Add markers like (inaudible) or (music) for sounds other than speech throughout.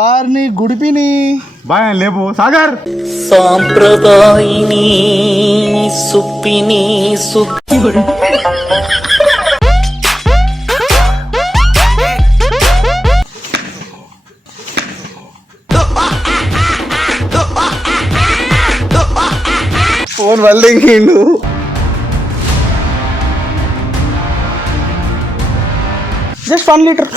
తార్ని గుడిపిని. Bye లేపు. సాగర్! సాంప్రదాయిని సుప్పిని సుప్పి ఫోన్ వల్లింగిండు జస్ట్ వన్ లీటర్.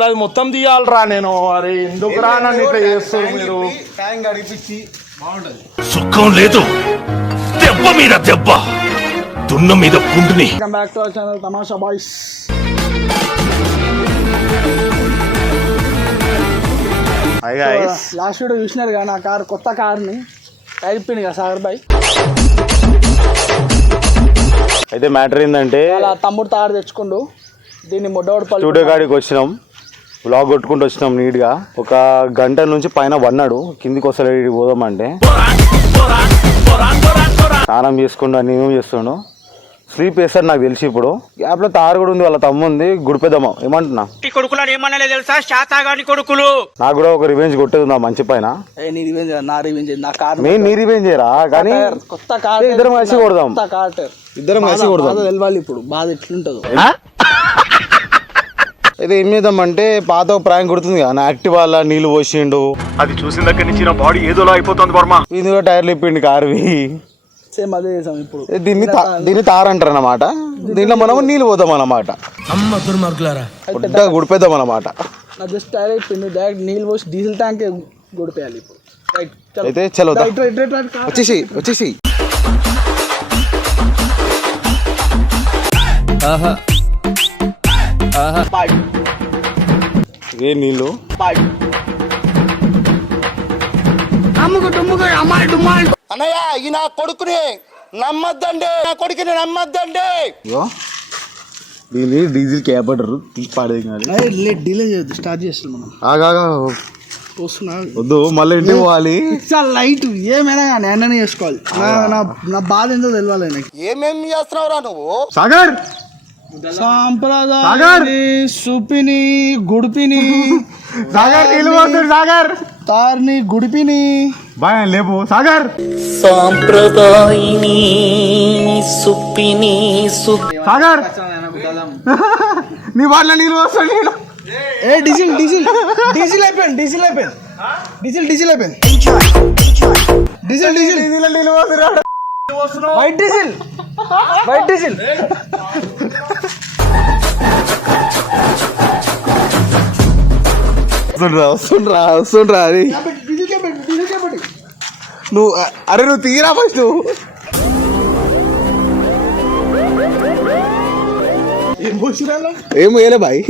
ఇప్పుడు అది మొత్తం తీయాలరా నేను. అరే ఎందుకు రా నన్ను ఇట్లా చేస్తారు మీరు? ట్యాంక్ అడిపించి సుఖం లేదు. దెబ్బ మీద దెబ్బ. దున్న మీద పుండుని. Back to our channel Tamasha boys last video చూసినారు కదా నా కార్ కొత్త కార్ని. అయిపోయింది కదా సాగర్ బాయ్. అయితే మ్యాటర్ ఏంటంటే అలా తమ్ముడు తాడు తెచ్చుకుండు. దీన్ని ముడ్డవాడు స్టూడియో కాడికి వచ్చినాం. బ్లాగ్ కొట్టుకుంటూ వచ్చినాం నీట్గా. ఒక గంట నుంచి పైన వన్నాడు కిందికి వస్తలేడు ఇటు పోదామంటే. స్నానం చేసుకుంటూ అన్ని ఏమేమి చేస్తుండు. స్లీప్ వేస్తాడు నాకు తెలిసి ఇప్పుడు. గ్యాప్లో తారు కూడా ఉంది వాళ్ళ తమ్ము ఉంది గుడిపేద్దామా ఏమంటున్నా? ఈ కొడుకులను ఏమన్నా తెలుసా? శాతాగాని కొడుకులు. నాకు కూడా ఒక రివెంజ్ కొట్టేది ఆ మంచి పైన. నీ రివెంజ్ నా రివెంజ్ నా కార్ నేను నీ రివెంజ్ చేయరా కానీ కొత్త కార్ ఇద్దరం కలిసి కొడదాం. కొత్త కార్ ఇద్దరం కలిసి బాధ కొడదాం. తెలవాలి ఇప్పుడు. బాధ ఎట్లుంటుందో. అయితే ఏం చేద్దామంటే పాత ప్రాంక్ కొడుతుంది కదా వాళ్ళ నీళ్ళు పోసిండు. అది చూసిన దగ్గర నుంచి నా బాడీ ఏదోలా అయిపోతుంది వర్మ. ఇది కూడా టైర్లు ఇప్పిండు కార్వి. సేమ్ అదే చేసాం ఇప్పుడు. దీన్ని తా- దీన్ని తారంటారు అన్నమాట దీంట్లో మనం నీళ్ళు పోదాం అన్నమాట. పెద్ద గుడిపేద్దాం అన్నమాట. నా జస్ట్ టైర్ అయిపోయింది డైరెక్ట్ నీళ్ళు పోసి డీజిల్ ట్యాంక్ గుడిపేయాలి ఇప్పుడు. రైట్ చలో. అయితే చలో దా. Right, right, right, right, car. వచ్చేసి వచ్చేసి. బాయ్, నీళ్ళు. అన్నయ్య ఈ నా కొడుకుని నమ్మద్దండి. నా కొడుకుని నమ్మద్దండి. దీన్ని డీజిల్ పాడేది కాదు లేట్ డిలే చేయొద్దు స్టార్ట్ చేస్తాం మనం. ఆగా వస్తున్నా. వద్దు మళ్ళీ ఇంటికి పోవాలి. చాలా లైట్ ఏమైనా కానీ అన్ననే చేసుకోవాలి. నా- నా బాధ ఏందో తెలియాలి నాకు. ఏమేం చేస్తున్నావురా నువ్వు? సాగర్! సాంప్రదాయ సుపిని గుడిపిని (laughs) సాగర్ నీళ్ళు పోతుంది సాగర్! తార్ని గుడిపిని. బాయ్ లేపు సాగర్! సాంప్రదాయిని సుప్పిని సుప్పి సాగర్! (laughs) నీ వాళ్ళ నీళ్ళు వస్తాడు నేను ఏ డీజిల్ డీజిల్ డీజిల్ అయిపోయింది డీజిల్ అయిపోయింది. డీజిల్ డీజిల్ అయిపోయింది. Diesel diesel. Diesel white diesel white diesel. (laughs) వస్తుండ్రా వస్తుండ్రా వస్తుండ్రా అది. నువ్వు అరే నువ్వు తీరా ఫస్ట్ ఏం పోసిరా ఏం వేయలే బాయ్.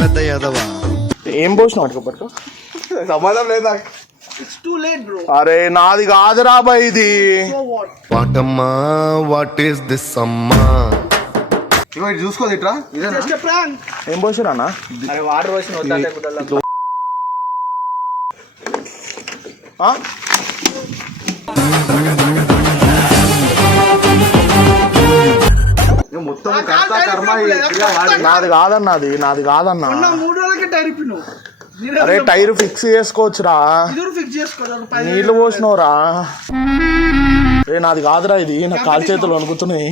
పెద్ద యాదవా. ఏం పోసినావు అటుకపట్టు సంబంధం లేదా ఇట్స్ టూ లేట్ బ్రో అరే నాది కాదురా బాయ్ ఇది. వాటమ్మా వాట్ ఈస్ దిస్ అమ్మా? ఇగో ఇటు చూసుకోదు ఇట్రా ఏం పోసిరా అన్న? అరే వాటర్ పోసిన వద్దంటే ఈ పిల్ల వాడి. నాది కాదన్నది నాది కాదన్న. మూడు రోజులకి టైర్ అరే టైర్ ఫిక్స్ చేసుకోవచ్చురా. నీళ్ళు పోసినవురా ఏ నాది కాదురా ఇది నా కాలు చేతులు వణుకుతున్నాయి.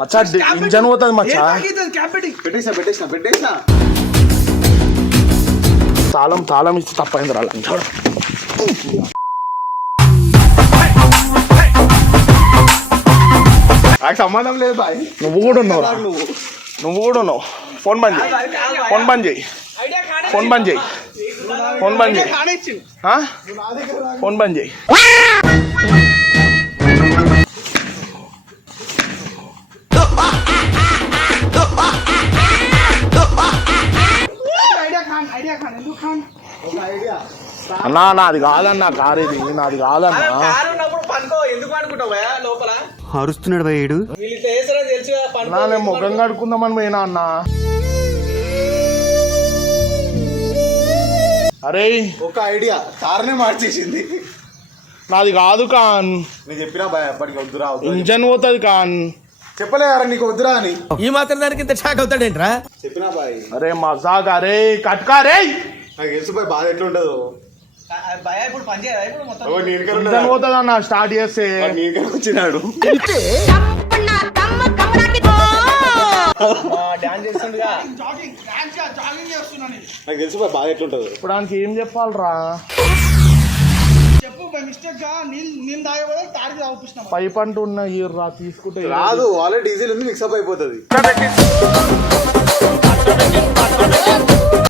మచ్చా ఇంజన్ పోతుంది మచ్చా? తాళం తాళం ఇచ్చి తప్పైంది రా నాకు సంబంధం లేదు బాయ్. నువ్వు కూడా ఉన్నావు నువ్వు. కూడా ఉన్నావు. ఫోన్ బంద్ చేయి. ఫోన్ బంద్ చేయి. ఫోన్ బంద్ చేయి. ఫోన్ బంద్ చేయి? ఫోన్ బంద్ చేయి. అన్నా నాది కాదన్నా కారు ఇది. నాది కాదన్నా. అరుస్తున్నాడు భయ్యుడు వీళ్ళు ఇట్లా చేస్తారో తెలుసు కదా పని నా నేను ముఖం కడుక్కుందామని పోయినా అన్న. అరే ఒక ఐడియా. సార్నే మార్చేసింది. నాది కాదు కాన్. నేను చెప్పినా భయ ఎప్పటికి వద్దురా వద్దు ఇంజన్ పోతుంది కాన్. చెప్పలేరా నీకు వద్దురా అని. ఈ మాత్రం దానికి ఇంత షాక్ అవుతాడేంట్రా? చెప్పినా బాయ్ అరే మజాక్ అరే కట్కా రే నాకు తెలుసు బాయ్ బాధ ఎట్లుంటుందో. స్టార్ట్ చేస్తే. వచ్చినాడు. నాకు తెలుసు బాధ ఎట్లుంటుందో. ఇప్పుడు దానికి ఏం చెప్పాలరా? పైప్ అంటూ ఉన్న ఈ రా తీసుకుంటే రాదు ఆల్రెడీ డీజిల్ ఉంది మిక్సప్ అయిపోతుంది.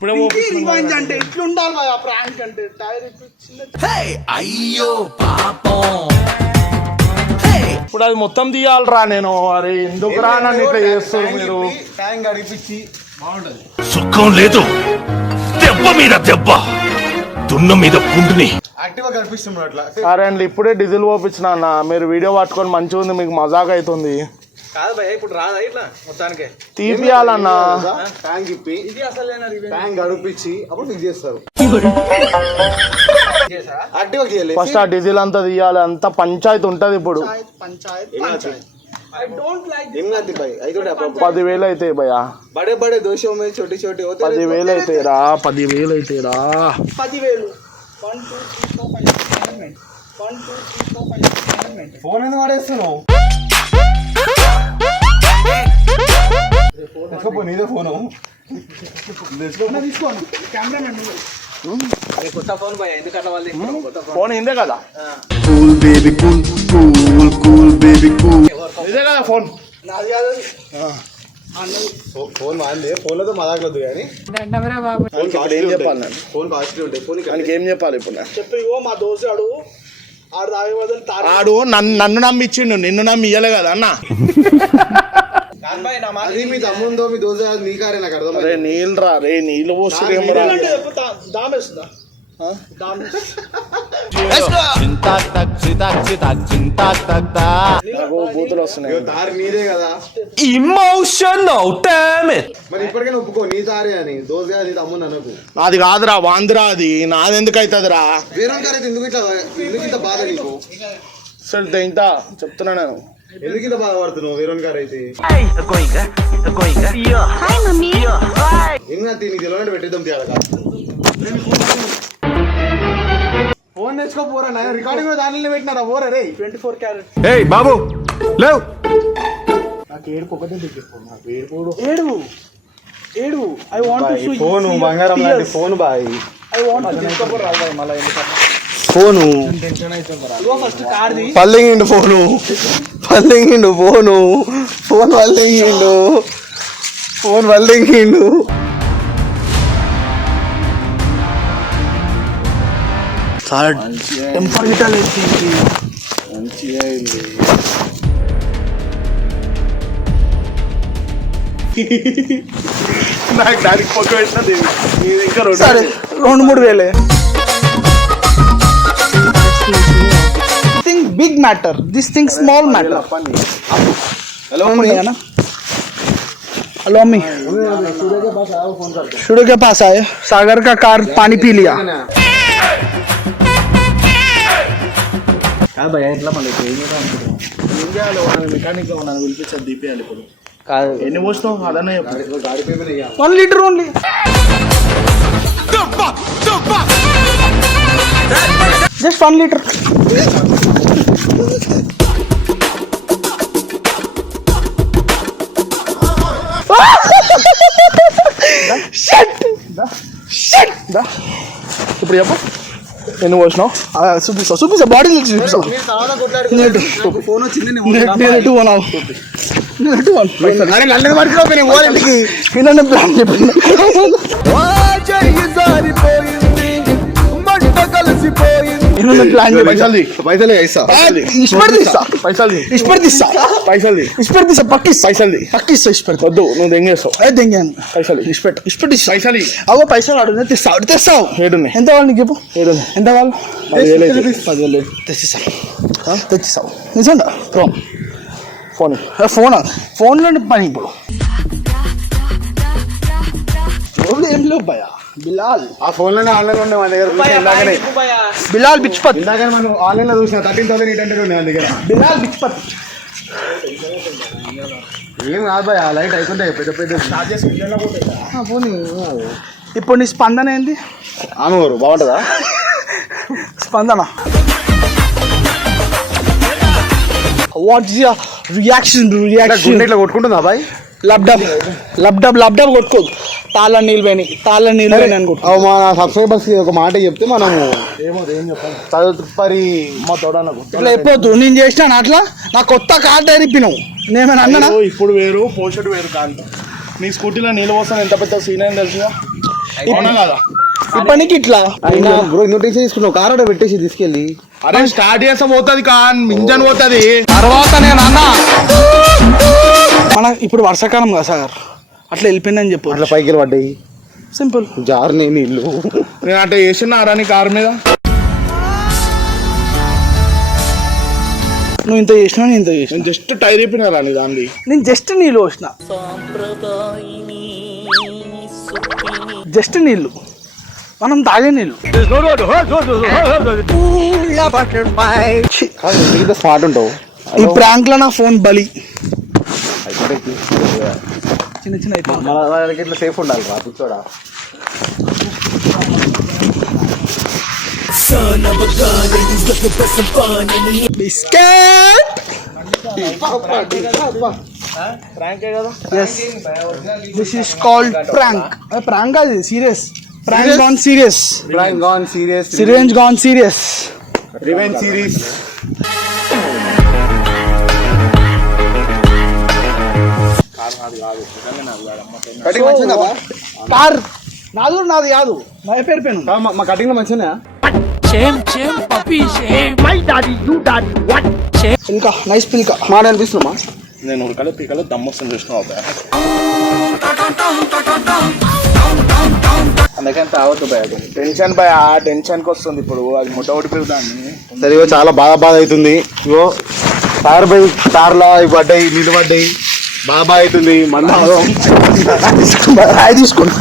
రివైంజ్ అంటే ఇట్లుండాలి భయ ప్రాంక్ అంటే. టైర్ ఇప్పుడు అది మొత్తం తీయాలరా నేను అరే ఎందుకు రా నన్ను ఇట్లా చేస్తారు మీరు? ట్యాంక్ అడిపించి సుఖం లేదు. దెబ్బ మీద దెబ్బ. దున్న మీద పుండుని. యాక్టివ్గా కనిపిస్తున్నాడు అట్లా. సరే అండి ఇప్పుడే డీజిల్ పోపించిన అన్న. మీరు వీడియో పట్టుకొని మంచిగా ఉంది మీకు మజాక్ అవుతుంది కాదు భయ ఇప్పుడు రాదా ఇట్లా మొత్తానికి? తీపియాలన్నా. ట్యాంక్ ఇప్పి ఇది అసలు ట్యాంక్ అడిపించి అప్పుడు చేస్తారు. ఫస్ట్ ఆ డీజిల్ అంతా తీయాలి అంత పంచాయత్ ఉంటది ఇప్పుడు. పదివేలు అయితే భయా బడే బడే దోషం చోటి చోటి పదివేలు అయితే రా పదివేలు అయితే రా పదివేలు ఫోన్ ఎందుకు వాడేస్తున్నావు? తెచ్చుకోపో నీదే ఫోను. కొత్త ఫోన్ వాళ్ళు ఫోన్ ఇందే కదా? Cool baby cool cool cool baby cool ఇదే కదా ఫోన్. నాది కాదు. ఫోన్ వాడింది ఫోన్లతో మదాకలొద్దు కానీ. ఫోన్ ఏం చెప్పాలి నేను ఫోన్ కాస్ట్లీ ఉంటాయి. ఫోన్ దానికి ఏం చెప్పాలి ఇప్పుడు? చెప్పి ఇగో మా దోస్తు అడుగు ఆడు ఆడు నన్ను నన్ను నమ్మిచ్చిండు. నిన్ను నమ్మి ఇయ్యలే కదా అన్న. (laughs) అది మీ తమ్ముందో మీ దోశ మీ కారే నాకు అరే అర్థమైంది నీళ్ళు రా రే నీళ్ళు దామేస్తుందా దామేస్తుందా నాకు బూతులు వస్తున్నాయి. ఇగో దారి నీదే కదా. ఇమోషనల్ డామ్ మరి ఇప్పటికైనా ఒప్పుకో నీ దారి అని. దోశ నీ తమ్ముంది అనకు. నాది కాదురా వాందిరా అది. నాది ఎందుకు అవుతుందిరా వేరే ఎందుకు ఇట్లా ఎందుకు ఇంత బాధ నీకు? సరే ఇంత చెప్తున్నా నేను. ఎందుకు ఇంత బాధపడుతున్నావు వేరే కారు అయితే ఏం కాదు నీకు తెలియనట్టు పెట్టేద్దాం తేడా ఫోన్ తెచ్చుకోపోరా నాయన. రికార్డింగ్ కూడా దానిలో పెట్టినారా? పోరా రే. ట్వంటీ ఫోర్ క్యారెట్ ఏయ్ బాబు లేవ్. నాకు ఏడుపు ఒకటే దిగిపోను నాకు ఏడుపు ఏడు. ఏడు. ఐ వాంట్ టు ఫోన్ బంగారం లాంటి ఫోన్ బాయ్. ఐ వాంట్ టు మళ్ళీ ఎందుకంటే ఫోను. పల్లెంగిండు ఫోను. పల్లెంగిండు ఫోను. ఫోన్ పల్లెంగిండు. ఫోన్ పల్లెంగిండు. చాలా టెంపర్ గిట్టాలు ఎత్తింది నాకు దానికి పక్క పెట్టినది నీ దగ్గర రెండు సరే రెండు మూడు వేలే. Thing big matter this thing small matter hello hello अम्मी सूर्य के पास आए सागर का कार पानी पी लिया ఏం చేయాలి వాళ్ళని మెకానిక్ నన్ను పిలిపించాలి దీపేయాలి ఇప్పుడు ఎన్ని పోసినావు అదనే చెప్పు. గాడి పేమెంట్ just one litre. ఇప్పుడు చెప్పు. నేను పోసినావు? చూపిస్తా చూపిస్తా బాడీ చూపిస్తా. ఫోన్ వచ్చింది పోనావు. కలిసిపోయింది. ఇలానే ప్లాన్ పైసలు. పైసలే ఇస్తా ఇష్టపడి తీస్తా పైసలు. ఇష్టపడి తీస్తా పైసలు. ఇష్టపడి తీస్తా పక్కిస్తా పైసలు. తీ. పక్కిస్తా ఇష్టపడి వద్దు నువ్వు దెంగేస్తావు. అదే దెంగాను? పైసలు. తీ. ఇష్టపెట్టు ఇష్టపెట్టి పైసలు. ఇ. అవో పైసలు అడుగు తెస్తావు అడుగు తెస్తావు ఏడున్నాయి? ఎంత వాళ్ళు నీకు చెప్పు? ఏడున్నాయి? ఎంత వాళ్ళు? పదివేలు తెచ్చిస్తావు తెచ్చిస్తావు నిజంగా? ఫోన్. ఫోన్? ఫోన్లో పని ఇప్పుడు. ఏం లేవు భయ బిలాల్. ఆ ఫోన్లోనే ఆన్లైన్ ఉండే మన దగ్గర ఇందాకనే. బిలాల్ బిచ్పత్. ఇందాకనే మనం ఆన్లైన్లో చూసిన థర్టీన్ థౌసండ్ ఎయిట్ హండ్రెడ్ ఉన్నాయి మన దగ్గర. బిలాల్ బిచ్పత్. ఏం కాదు భయ లైట్ అవుతుంటాయి పెద్ద పెద్ద. ఇప్పుడు నీ స్పందన ఏంది? ఆమె బాగుంటుందా? స్పందన. What is your reaction reaction ఇట్లా కొట్టుకుంటుందా బాయ్ లబ్డబ్ లబ్డబ్ లబ్డబ్ కొట్టుకోదు తాళ్ళ నీళ్ళు పోయినాయి తాళ్ళ నీళ్ళు పోయినాయి అనుకుంటా అవు మన సబ్స్క్రైబర్స్ ఒక మాట చెప్తే మనము ఏమో ఏం చెప్పాలి? తదుపరి మా తోడనకు ఇట్లా చెప్పొద్దు నేను చేసినాను అట్లా? నా కొత్త కార్ టైర్ ఇప్పినావు నేమైనా అన్నా ఇప్పుడు వేరు పోషట్ వేరు కాదు. నీ స్కూటీలో నీళ్ళు పోస్తాను ఎంత పెద్ద సీన్ అయింది తెలుసుగా? అవునా కదా? ఇప్పటికి ఇట్లా. బ్రో ఇన్విటేషన్ తీసుకున్నావు కార్ ఆడ పెట్టేసి తీసుకెళ్ళి. అరే స్టార్ట్ చేస్తే పోతుంది కాన్ ఇంజన్ పోతుంది. తర్వాత నేను అన్న. మన ఇప్పుడు వర్షాకాలం కదా సార్. అట్లా వెళ్ళిపోయిందని చెప్పు అట్లా పైకి పడ్డాయి సింపుల్. జారునే నీళ్ళు. నేను అంటే వేసిన నీ కారు మీద? నువ్వు ఇంత చేసినా నేను ఇంత చేసిన. నేను జస్ట్ టైర్ అయిపోయినా నీ దాన్ని. నేను జస్ట్ నీళ్ళు పోసిన. జస్ట్ నీళ్ళు. మనం తాగే నీళ్ళు. స్మార్ట్ ఉంటావు. ఈ ప్రాంక్లో నా ఫోన్ బలి. చిన్న చిన్న అయిపోయింది. ఇట్లా. సేఫ్ ఉండాలి రా కూర్చోడా? Biscuit! Yes this is called prank prank అది serious prank gone serious prank gone serious syringe gone serious revenge series cutting మంచిగా కార్ నాది. కూడా నాది కాదు. నా పేరు పెను మా కటింగ్లో మంచిగా పిల్క నైస్ పిల్క మాట అనిపిస్తున్నా నేను ఉడకలే పీకలే దమ్మొస్తుంది చూసినావు అందుకని తాగొద్దు భయ టెన్షన్ భయ టెన్షన్కి వస్తుంది ఇప్పుడు. అది ముట్ట ఓడిపోయిందాన్ని సరే చాలా బాగా బాధ అవుతుంది. ఇగో కార్ పై కార్లో ఇవి పడ్డాయి నీళ్ళు పడ్డాయి. బాగా అవుతుంది మంద రాయి తీసుకోండి